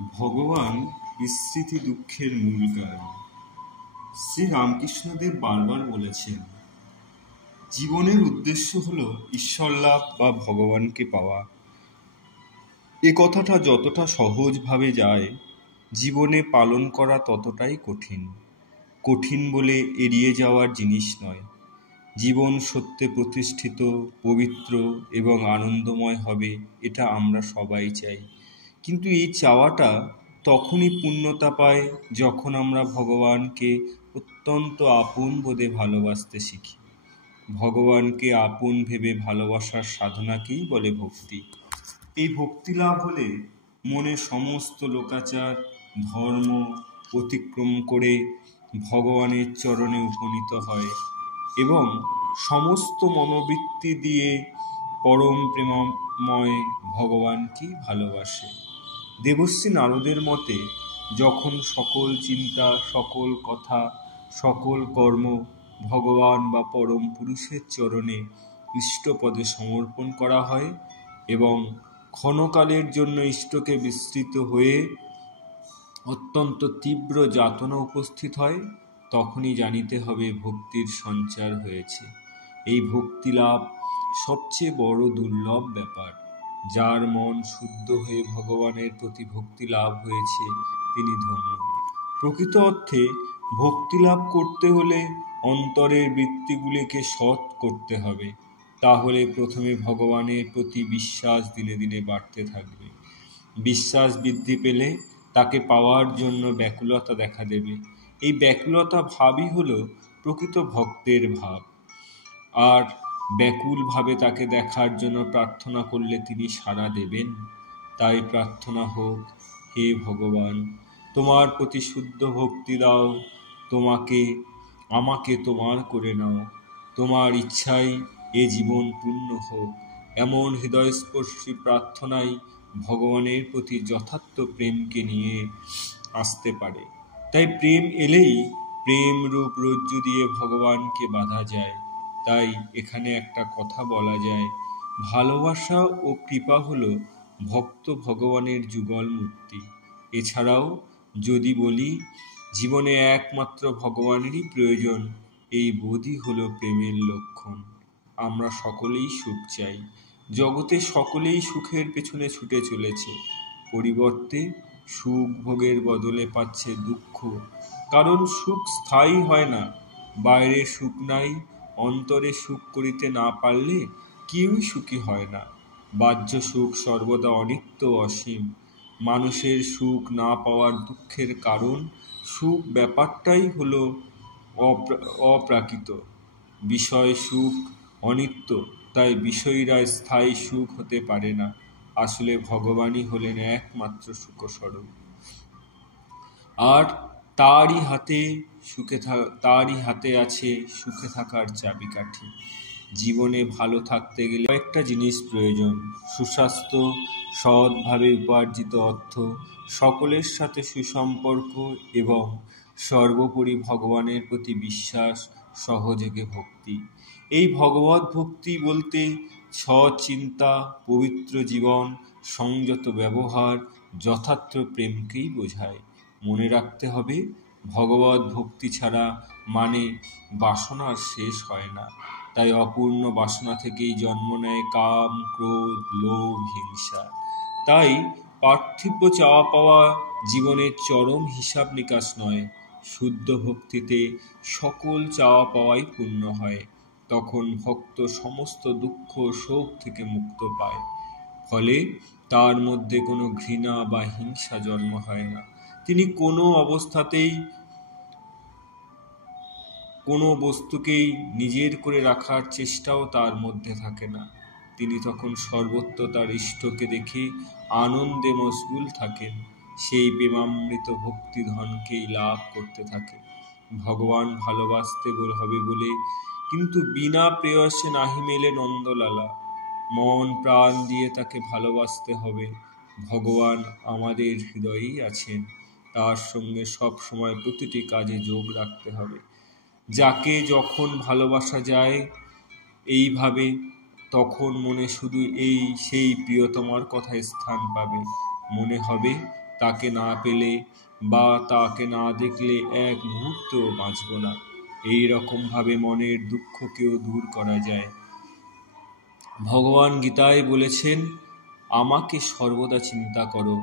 ভগবান বিস্মৃতি দুঃখের মূল কারণ। শ্রী রামকৃষ্ণদেব বারবার বলেছেন, জীবনের উদ্দেশ্য হল ঈশ্বর লাভ বা ভগবানকে পাওয়া। এ কথাটা যতটা সহজভাবে যায়, জীবনে পালন করা ততটাই কঠিন। কঠিন বলে এড়িয়ে যাওয়ার জিনিস নয়। জীবন সত্যে প্রতিষ্ঠিত, পবিত্র এবং আনন্দময় হবে, এটা আমরা সবাই চাই। কিন্তু এই চাওয়াটা তখনই পূর্ণতা পায় যখন আমরা ভগবানকে অত্যন্ত আপন বোধে ভালোবাসতে শিখি। ভগবানকে আপন ভেবে ভালোবাসার সাধনাকেই বলে ভক্তি। এই ভক্তি লাভ হলে মনে সমস্ত লোকাচার, ধর্ম অতিক্রম করে ভগবানের চরণে উপনীত হয় এবং সমস্ত মনোবৃত্তি দিয়ে পরম প্রেমময় ভগবানকেই ভালোবাসে। দেবশ্রী নারদের মতে, যখন সকল চিন্তা, সকল কথা, সকল কর্ম ভগবান বা পরম পুরুষের চরণে ইষ্টপদে সমর্পণ করা হয় এবং ক্ষণকালের জন্য ইষ্টকে বিস্মৃত হয়ে অত্যন্ত তীব্র যাতনা উপস্থিত হয়, তখনই জানিতে হবে ভক্তির সঞ্চার হয়েছে। এই ভক্তি লাভ সবচেয়ে বড় দুর্লভ ব্যাপার। যার মন শুদ্ধ হয়ে ভগবানের প্রতি ভক্তি লাভ হয়েছে, তিনি ধন্য। প্রকৃত অর্থে ভক্তি লাভ করতে হলে অন্তরের বৃত্তিগুলিকে সৎ করতে হবে। তাহলে প্রথমে ভগবানের প্রতি বিশ্বাস দিনে দিনে বাড়তে থাকবে। বিশ্বাস বৃদ্ধি পেলে তাকে পাওয়ার জন্য ব্যাকুলতা দেখা দেবে। এই ব্যাকুলতা ভাবই হলো প্রকৃত ভক্তের ভাব। আর ব্যাকুলভাবে তাকে দেখার জন্য প্রার্থনা করলে তিনি সাড়া দেবেন। তাই প্রার্থনা হোক, হে ভগবান, তোমার প্রতি শুদ্ধ ভক্তি দাও, আমাকে তোমার করে নাও, তোমার ইচ্ছাই এ জীবন পূর্ণ হোক। এমন হৃদয়স্পর্শী প্রার্থনাই ভগবানের প্রতি যথার্থ প্রেমকে নিয়ে আসতে পারে। তাই প্রেম এলেই প্রেম রূপ রজ্জু দিয়ে ভগবানকে বাঁধা যায়। তাই এখানে একটা কথা বলা যায়, ভালোবাসা ও কৃপা হলো ভক্ত ভগবানের যুগল মূর্তি। এছাড়াও যদি বলি, জীবনে একমাত্র ভগবানেরই প্রয়োজন, এই বোধই হলো প্রেমের লক্ষণ। আমরা সকলেই সুখ চাই। জগতে সকলেই সুখের পেছনে ছুটে চলেছে। পরিবর্তে সুখ ভোগের বদলে পাচ্ছে দুঃখ। কারণ সুখ স্থায়ী হয় না। বাইরে সুখ নাই, অন্তরে সুখ করিতে না পারলে কেউই সুখী হয় না। বাহ্য সুখ সর্বদা অনিত্য, অসীম। মানুষের সুখ না পাওয়ার দুঃখের কারণ, সুখ ব্যাপারটাই হলো অপ্রাকৃত। বিষয় সুখ অনিত্য, তাই বিষয়ীরা স্থায়ী সুখ হতে পারে না। আসলে ভগবানই হলেন একমাত্র সুখস্বরূপ। আর তারই হাতে আছে সুখে থাকার চাবিকাঠি। জীবনে ভালো থাকতে গেলে কয়েকটা জিনিস প্রয়োজন: সুস্বাস্থ্য, সৎভাবে উপার্জিত অর্থ, সকলের সাথে সুসম্পর্ক এবং সর্বোপরি ভগবানের প্রতি বিশ্বাস, সহযোগে ভক্তি। এই ভগবৎ ভক্তি বলতে সৎ চিন্তা, পবিত্র জীবন, সংযত ব্যবহার, যথার্থ প্রেমকেই বোঝায়। মনে রাখতে হবে, ভগবৎ ভক্তি ছাড়া মানে বাসনার শেষ হয় না। তাই অপূর্ণ বাসনা থেকেই জন্ম নেয় কাম, ক্রোধ, লোভ, হিংসা। তাই পার্থিব চাওয়া পাওয়া জীবনের চরম হিসাব নিকাশ নয়। শুদ্ধ ভক্তিতে সকল চাওয়া পাওয়াই পূর্ণ হয়। তখন ভক্ত সমস্ত দুঃখ শোক থেকে মুক্ত পায়। ফলে তার মধ্যে কোনো ঘৃণা বা হিংসা জন্ম হয় না। তিনি কোনো অবস্থাতেই কোনো বস্তুকেই নিজের করে রাখার চেষ্টাও তার মধ্যে থাকে না। তিনি তখন সর্বত্র তার ইষ্টকে দেখে আনন্দে মশগুল থাকেন। সেই প্রেমামৃত ভক্তিধনকেই লাভ করতে থাকে। ভগবান ভালোবাসতে হবে বলে, কিন্তু বিনা প্রেয়সে নাহি মেলে নন্দলালা। মন প্রাণ দিয়ে তাকে ভালোবাসতে হবে। ভগবান আমাদের হৃদয়েই আছেন। তার সঙ্গে সব সময় প্রতিটি কাজে যোগ রাখতে হবে। যাকে যখন ভালোবাসা যায় এইভাবে, তখন মনে শুধু সেই প্রিয়তমার কথা স্থান পাবে। মনে হবে তাকে না পেলে বা তাকে না দেখলে এক মুহূর্তও বাঁচব না। এই রকম ভাবে মনের দুঃখকেও দূর করা যায়। ভগবান গীতায় বলেছেন, আমাকে সর্বদা চিন্তা করো,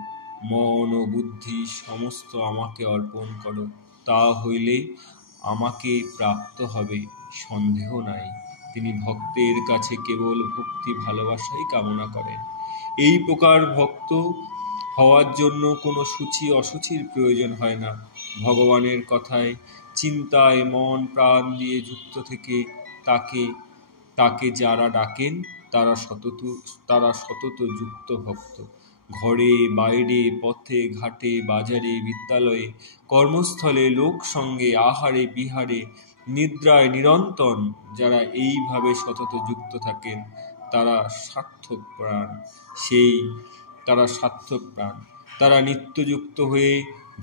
মন ও বুদ্ধি সমস্ত আমাকে অর্পণ করো, তা হইলে আমাকে প্রাপ্ত হবে, সন্দেহ নাই। তিনি ভক্তের কাছে কেবল ভক্তি ভালোবাসাই কামনা করেন। এই প্রকার ভক্ত হওয়ার জন্য কোনো সূচি অসুচির প্রয়োজন হয় না। ভগবানের কথায় চিন্তায় মন প্রাণ দিয়ে যুক্ত থেকে তাকে যারা ডাকেন তারা সতত যুক্ত ভক্ত। ঘরে বাইরে, পথে ঘাটে, বাজারে, বিদ্যালয়ে, কর্মস্থলে, লোক সঙ্গে, আহারে বিহারে, নিদ্রায় নিরন্তর যারা এইভাবে সতত যুক্ত থাকেন তারা সার্থক প্রাণ। তারা নিত্যযুক্ত হয়ে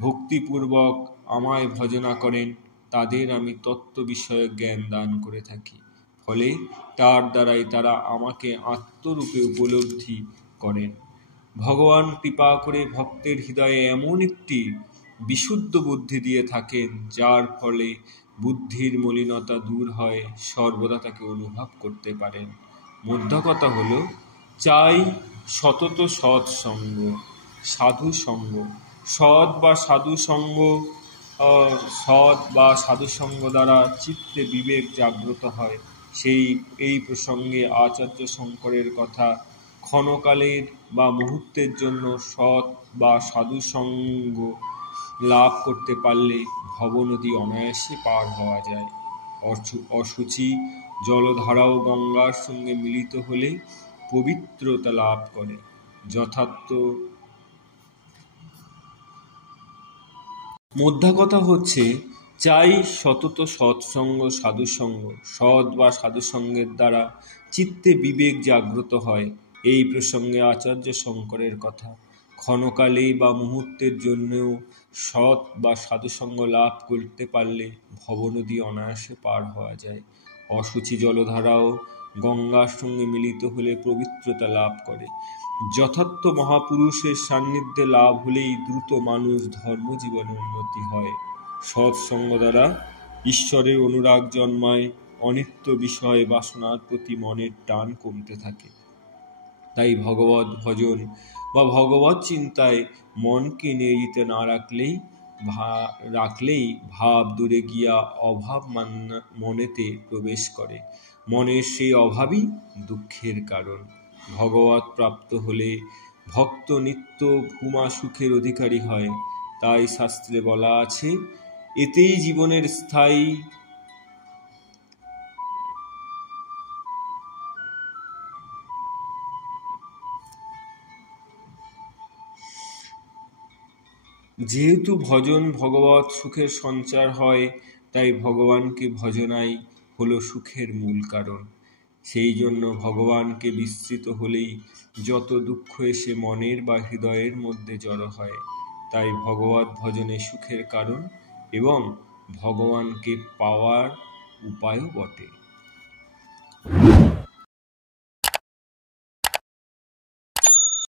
ভক্তিপূর্বক আমায় ভজনা করেন। তাদের আমি তত্ত্ব বিষয়ক জ্ঞান দান করে থাকি। ফলে তার দ্বারাই তারা আমাকে আত্মরূপে উপলব্ধি করেন। ভগবান কৃপা করে ভক্তের হৃদয়ে এমন একটি বিশুদ্ধ বুদ্ধি দিয়ে থাকেন, যার ফলে বুদ্ধির মলিনতা দূর হয়, সর্বদা তাকে অনুভব করতে পারেন। মোদ্দা কথা হলো, চাই সতত সৎসঙ্গ, সাধুসঙ্গ। সৎ বা সাধুসঙ্গ দ্বারা চিত্তে বিবেক জাগ্রত হয়। এই প্রসঙ্গে আচার্য শঙ্করের কথা, ক্ষণকালের বা মুহূর্তের জন্য সৎ বা সাধুসঙ্গ লাভ করতে পারলে ভবনদী অনায়াসে পার হওয়া যায়। অশুচি জলধারাও গঙ্গার সঙ্গে মিলিত হলে পবিত্রতা লাভ করে। মোদ্দা কথা হচ্ছে, চাই সতত সৎসঙ্গ, সাধুসঙ্গ। সৎ বা সাধুসঙ্গের দ্বারা চিত্তে বিবেক জাগ্রত হয়। এই প্রসঙ্গে আচার্য শঙ্করের কথা, ক্ষণকালে বা মুহূর্তের জন্যও সৎ বা সাধুসঙ্গ লাভ করতে পারলে ভবনদী অনায়াসে পার হওয়া যায়। অশুচি জলধারাও গঙ্গার সঙ্গে মিলিত হলে পবিত্রতা লাভ করে। যথার্থ মহাপুরুষের সান্নিধ্যে লাভ হলেই দ্রুত মানুষ ধর্মজীবনে উন্নতি হয়। সৎসঙ্গ দ্বারা ঈশ্বরের অনুরাগ জন্মায়, অনিত্য বিষয় বাসনার প্রতি মনের টান কমতে থাকে। তাই ভগবত ভজন বা ভগবত চিন্তায় মনকে নিয়োজিত না রাখলেই ভাব দূরে গিয়া অভাব মনেতে প্রবেশ করে। মনের সেই অভাবই দুঃখের কারণ। ভগবত প্রাপ্ত হলে ভক্ত নিত্য ভূমা সুখের অধিকারী হয়। তাই শাস্ত্রে বলা আছে, এতেই জীবনের স্থায়ী যেহেতু ভজন ভগবত সুখের সঞ্চার হয়, তাই ভগবানকে ভজনাই হলো সুখের মূল কারণ। সেই জন্য ভগবানকে বিস্মৃত হলেই যত দুঃখ এসে মনের বা হৃদয়ের মধ্যে জড়ো হয়। তাই ভগবত ভজনে সুখের কারণ এবং ভগবানকে পাওয়ার উপায়ও বটে।